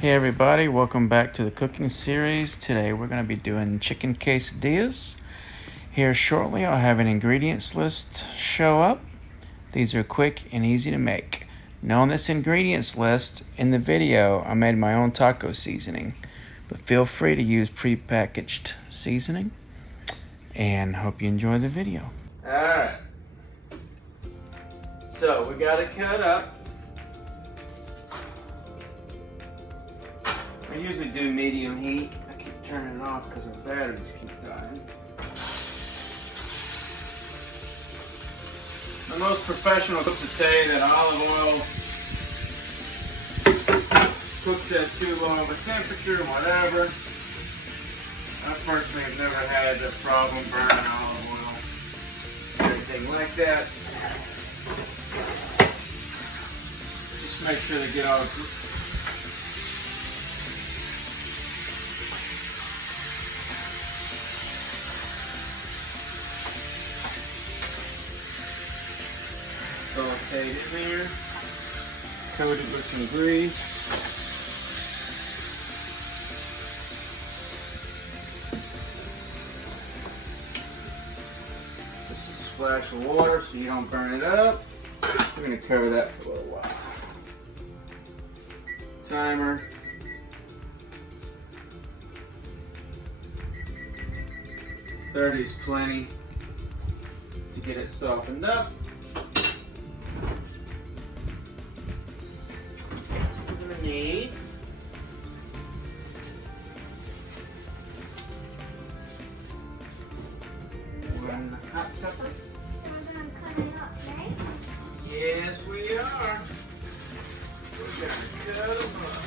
Hey everybody, welcome back to the cooking series. Today we're going to be doing chicken quesadillas. Here shortly I'll have an ingredients list show up. These are quick and easy to make. Now on this ingredients list, in the video I made my own taco seasoning, but feel free to use pre-packaged seasoning, and hope you enjoy the video. Alright, so we got it cut up. I usually do medium heat. I keep turning it off because our batteries keep dying. The most professional cooks would say that olive oil cooks at too low of a temperature, whatever. I personally have never had a problem burning olive oil, anything like that. Just make sure they get all sauteed in there, coated with some grease. Just a splash of water so you don't burn it up. We're going to cover that for a little while. Timer. $30 is plenty to get it softened up. Need one hot pepper. So I'm cutting it up, right? Yes, we are. We're gonna cut them up.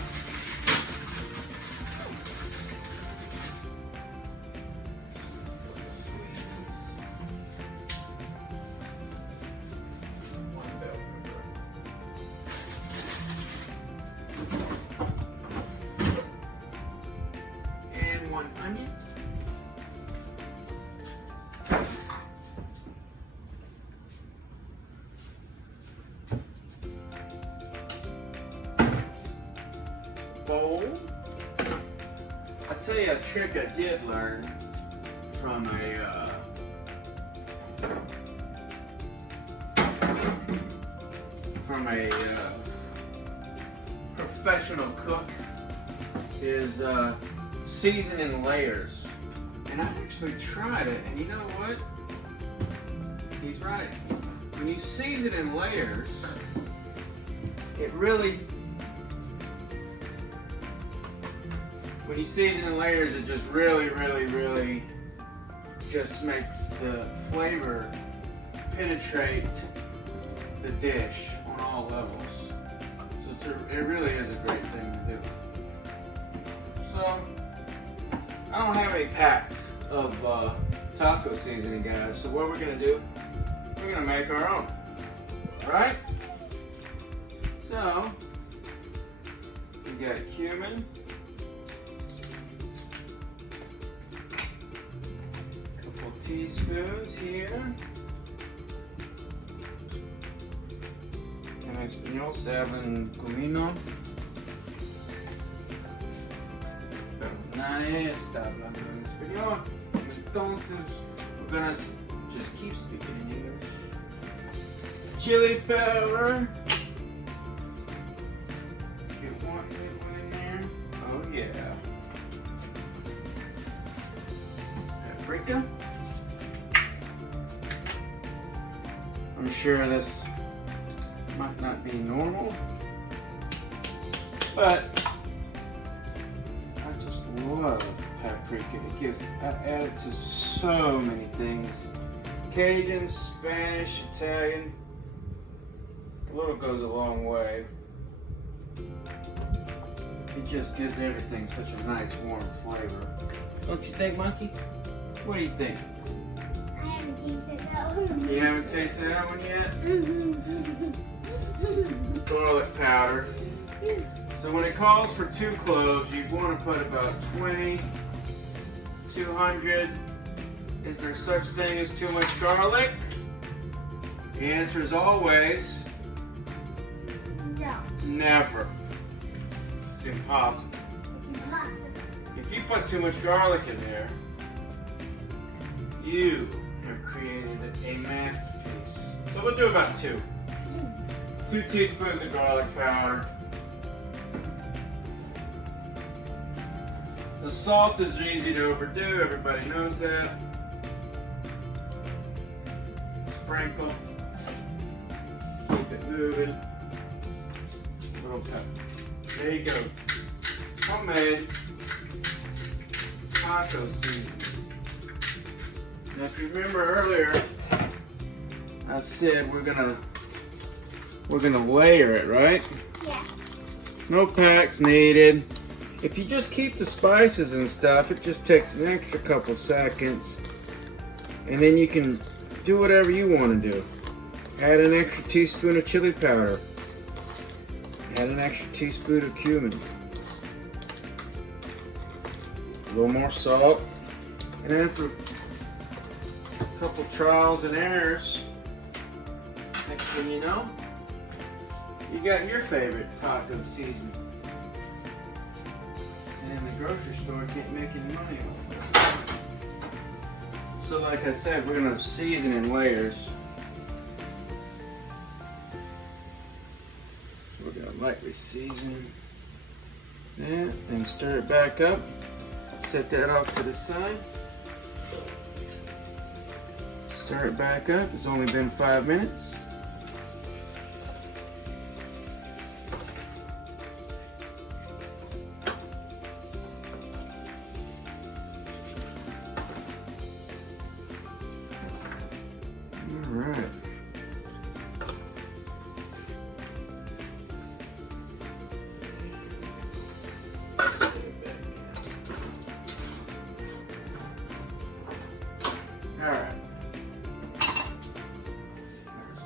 One bell pepper. And one onion. Bowl. I'll tell you a trick I did learn from a professional cook is season in layers. And I actually tried it, and you know what? He's right. When you season in layers, it really, when you season in layers, it just really just makes the flavor penetrate the dish on all levels. So it really is a great thing to do. So, I don't have any packs of taco seasoning, guys. So what we're gonna do, we're gonna make our own. Alright? So, we got cumin. Couple teaspoons here. En español se habla en comino. Pero nadie está hablando en español. Entonces, we're gonna just keep speaking in English. Chili powder. Get one in there. Oh yeah. Paprika. I'm sure this might not be normal, but I just love paprika. I add it to so many things. Cajun, Spanish, Italian. A little goes a long way. It just gives everything such a nice warm flavor. Don't you think, Monkey? What do you think? I haven't tasted that one. You haven't tasted that one yet? Garlic powder. So when it calls for 2 cloves, you'd want to put about 20, 200. Is there such thing as too much garlic? The answer is always No. never. It's impossible. It's impossible. If you put too much garlic in there, you have created a masterpiece. So we'll do about 2. 2 teaspoons of garlic powder. The salt is easy to overdo, everybody knows that. Sprinkle. Keep it moving. A little pepper. There you go. Homemade taco seasoning. Now if you remember earlier, I said we're gonna layer it, right? Yeah. No packs needed. If you just keep the spices and stuff, it just takes an extra couple seconds. And then you can do whatever you want to do. Add an extra teaspoon of chili powder. Add an extra teaspoon of cumin. A little more salt. And after a couple trials and errors, next thing you know, you got your favorite taco seasoning. And the grocery store can't make any money off it. So like I said, we're going to season in layers. So we're going to lightly season that and stir it back up. Set that off to the side. Stir it back up. It's only been 5 minutes. Alright. Alright.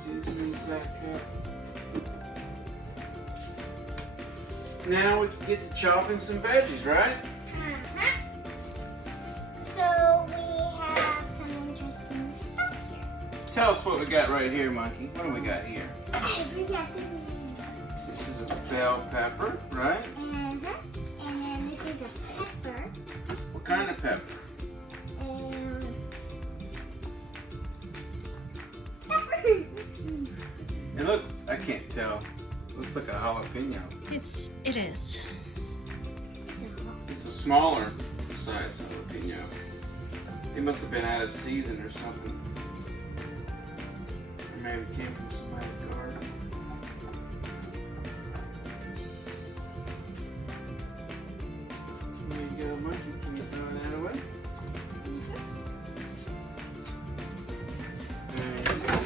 Seasoning back up. Now we can get to chopping some veggies, right? So we have some interesting stuff here. Tell us what we got right here, Monkey. What do we got here? We got this. This is a bell pepper, right? And then this is a pepper. What kind of pepper? Pepper. It looks, I can't tell. It looks like a jalapeno. It is. It's a smaller size jalapeno. It must have been out of season or something. Or maybe it came from somebody's garden. There you go, Monkey. Can you throw that away? There you go.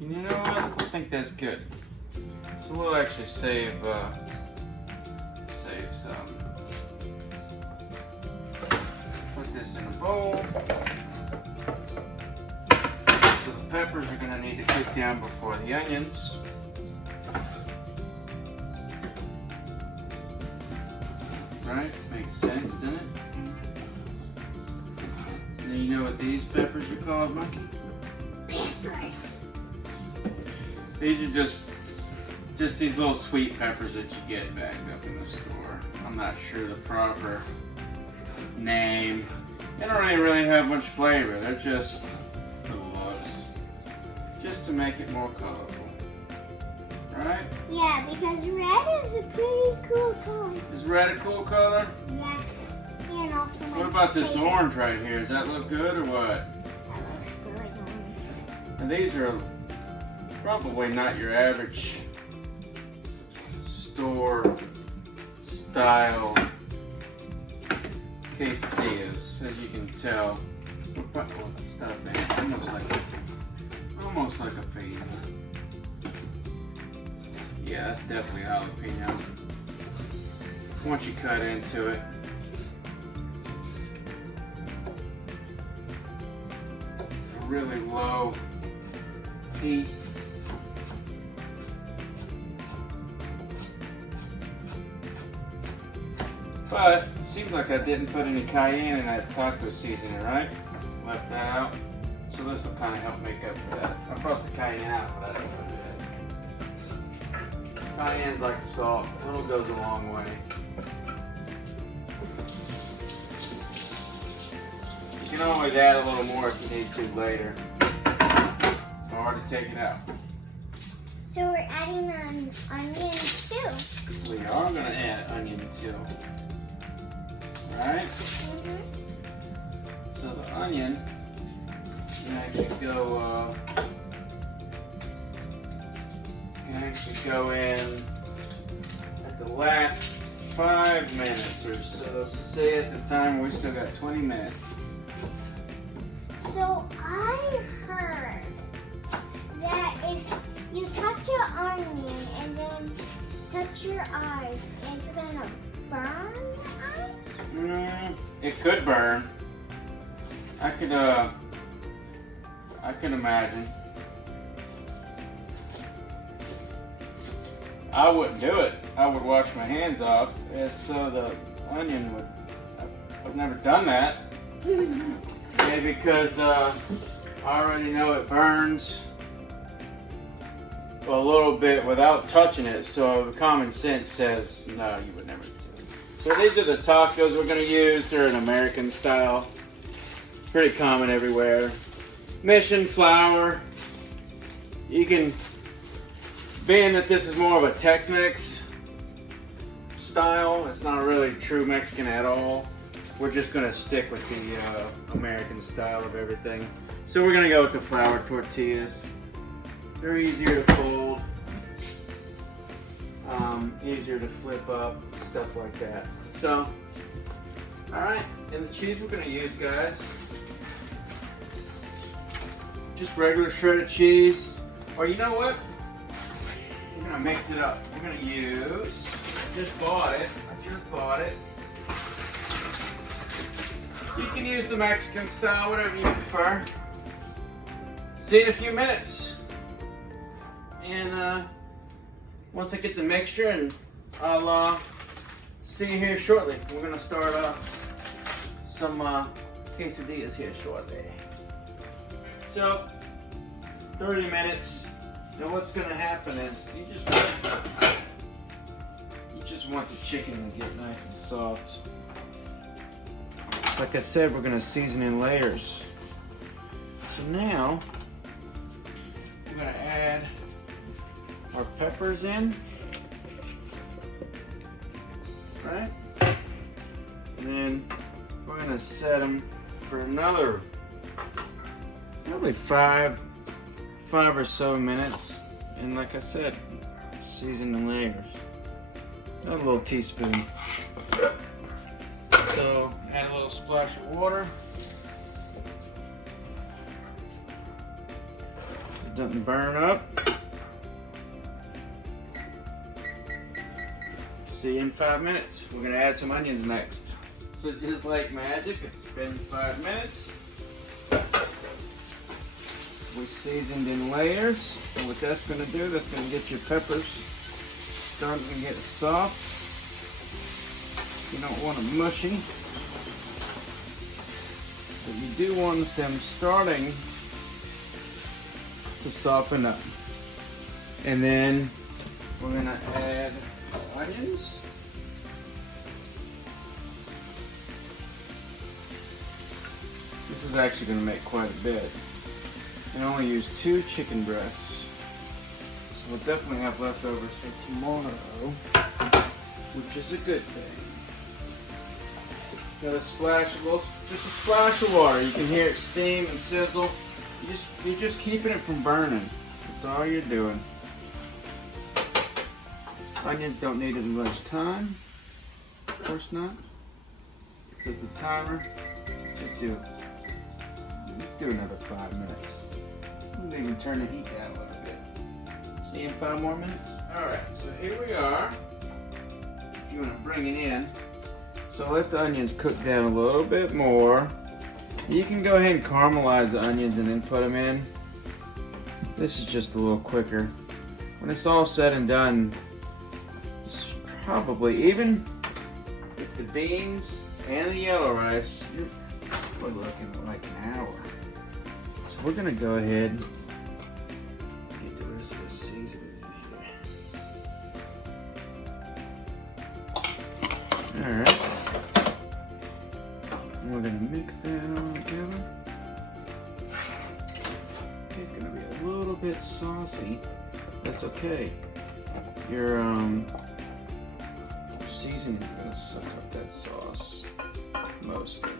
You know what? I think that's good. So we'll actually save some. Put this in a bowl. So the peppers are gonna need to cook down before the onions. Right? Makes sense, doesn't it? Now you know what these peppers are called, Monkey? These are just these little sweet peppers that you get bagged up in the store. I'm not sure the proper name. They don't really have much flavor. They're just the looks. Just to make it more colorful. Right? Yeah, because red is a pretty cool color. Is red a cool color? Yeah. And also my What about this favorite. orange right here? Does that look good or what? That looks good. And these are probably not your average store style quesadillas, as you can tell. We're putting all the stuff in. It's almost like a fajita. Yeah, that's definitely jalapeno. Once you cut into it. A really low heat. But it seems like I didn't put any cayenne in that taco seasoning, right? Left that out. So this will kind of help make up for that. I brought the cayenne out, but I didn't put it in. Cayenne's like salt. A little goes a long way. You can always add a little more if you need to later. It's hard to take it out. So we're adding an onion too. We are going to add onion too. Right? So the onion can actually go in at the last 5 minutes or so. So say at the time we still got 20 minutes. So I heard that if you touch your onion and then touch your eyes, it's gonna burn your eyes? It could burn. I could imagine. I wouldn't do it. I would wash my hands off, so the onion would. I've never done that. Maybe because I already know it burns a little bit without touching it, so common sense says no, you would never do it. So these are the tacos we're going to use. They're an American style, pretty common everywhere. Mission flour. You can, being that this is more of a Tex-Mex style, it's not really true Mexican at all. We're just going to stick with the American style of everything. So we're going to go with the flour tortillas. They're easier to fold, easier to flip up, stuff like that. So, alright, and the cheese we're going to use, guys, just regular shredded cheese. Or you know what? We're going to mix it up. We're going to use, I just bought it. You can use the Mexican style, whatever you prefer. See you in a few minutes. And once I get the mixture, and I'll see you here shortly. We're gonna start some quesadillas here shortly. So 30 minutes. Now what's gonna happen is you just want the chicken to get nice and soft. Like I said, we're gonna season in layers. So now we're gonna add our peppers in, right? And then we're gonna set them for another probably five or so minutes. And like I said, season in layers. Another little teaspoon. So add a little splash of water. It doesn't burn up. See you in 5 minutes. We're gonna add some onions next. So just like magic, it's been 5 minutes. We seasoned in layers. And what that's gonna do, that's gonna get your peppers starting to get soft. You don't want them mushy, but you do want them starting to soften up. And then we're gonna add onions. This is actually gonna make quite a bit. I only use 2 chicken breasts, so we'll definitely have leftovers for tomorrow, which is a good thing. Got a splash, just a splash of water. You can hear it steam and sizzle. You're just keeping it from burning. That's all you're doing. Onions don't need as much time. Of course not. Set the timer. Just do another 5 minutes. We'll even turn the heat down a little bit. See you in 5 more minutes. All right, so here we are. If you want to bring it in. So let the onions cook down a little bit more. You can go ahead and caramelize the onions and then put them in. This is just a little quicker. When it's all said and done, it's probably, even if the beans and the yellow rice, you're probably looking at like an hour. So we're gonna go ahead and get the rest of the seasoning in here. Alright. We're gonna mix that all together. It's gonna be a little bit saucy. That's okay. Your seasoning is gonna suck up that sauce mostly.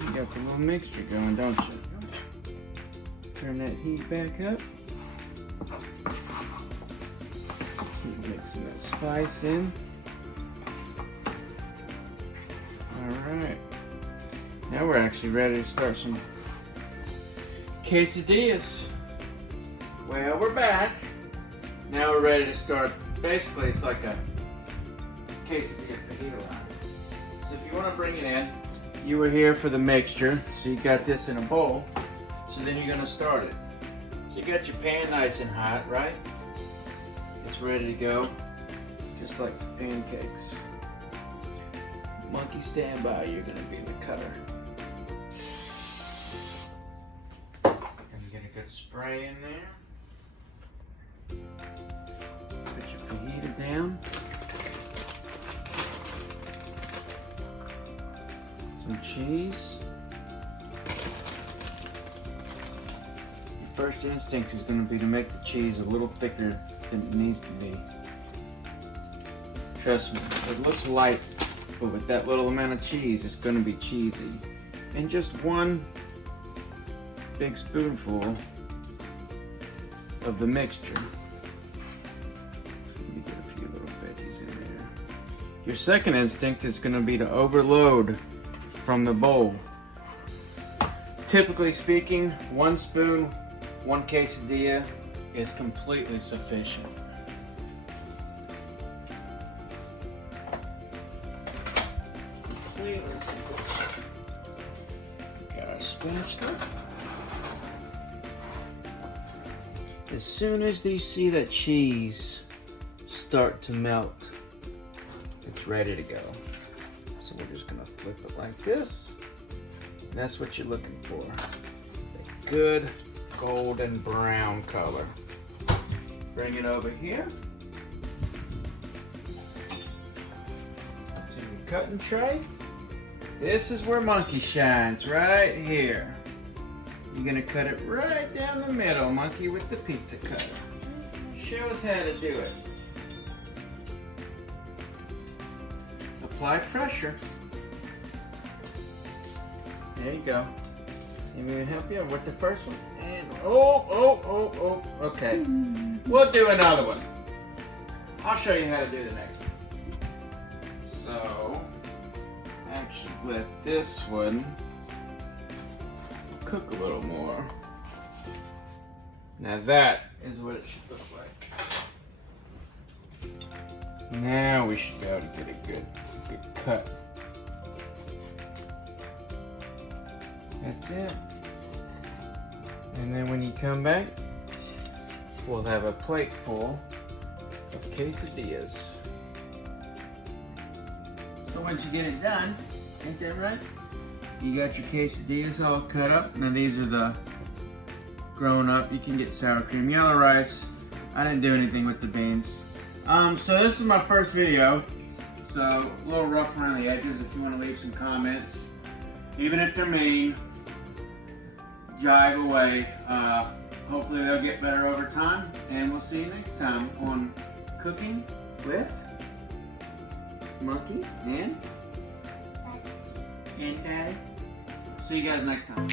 You got the little mixture going, don't you? Turn that heat back up. Keep mixing that spice in. Alright. Now we're actually ready to start some quesadillas. Well, we're back. Now we're ready to start. Basically, it's like a quesadilla fajita line. So if you want to bring it in, you were here for the mixture, so you got this in a bowl. So then you're gonna start it. So you got your pan nice and hot, right? It's ready to go, just like the pancakes. Monkey, stand by. You're gonna be the cutter. Gonna get a good spray in there. Put your fajita down. Some cheese. Your first instinct is going to be to make the cheese a little thicker than it needs to be. Trust me, it looks light, but with that little amount of cheese, it's going to be cheesy. And just one big spoonful of the mixture. Let me get a few little veggies in there. Your second instinct is going to be to overload from the bowl. Typically speaking, 1 spoon, 1 quesadilla is completely sufficient. Completely sufficient. Got our spatula. As soon as you see that cheese start to melt, it's ready to go. So we're just gonna flip it like this. That's what you're looking for. A good golden brown color. Bring it over here to your cutting tray. This is where Monkey shines, right here. You're gonna cut it right down the middle, Monkey, with the pizza cutter. Show us how to do it. Apply pressure. There you go. Let me help you with the first one. And oh, okay. We'll do another one. I'll show you how to do the next one. So, actually let this one cook a little more. Now that is what it should look like. Now we should be able to get a good cut. That's it. And then when you come back, we'll have a plate full of quesadillas. So once you get it done, ain't that right? You got your quesadillas all cut up. Now these are the grown up. You can get sour cream, yellow rice. I didn't do anything with the beans. So this is my first video. So a little rough around the edges. If you want to leave some comments, even if they're mean, jive away. Hopefully they'll get better over time, and we'll see you next time on Cooking with Monkey and Daddy. See you guys next time.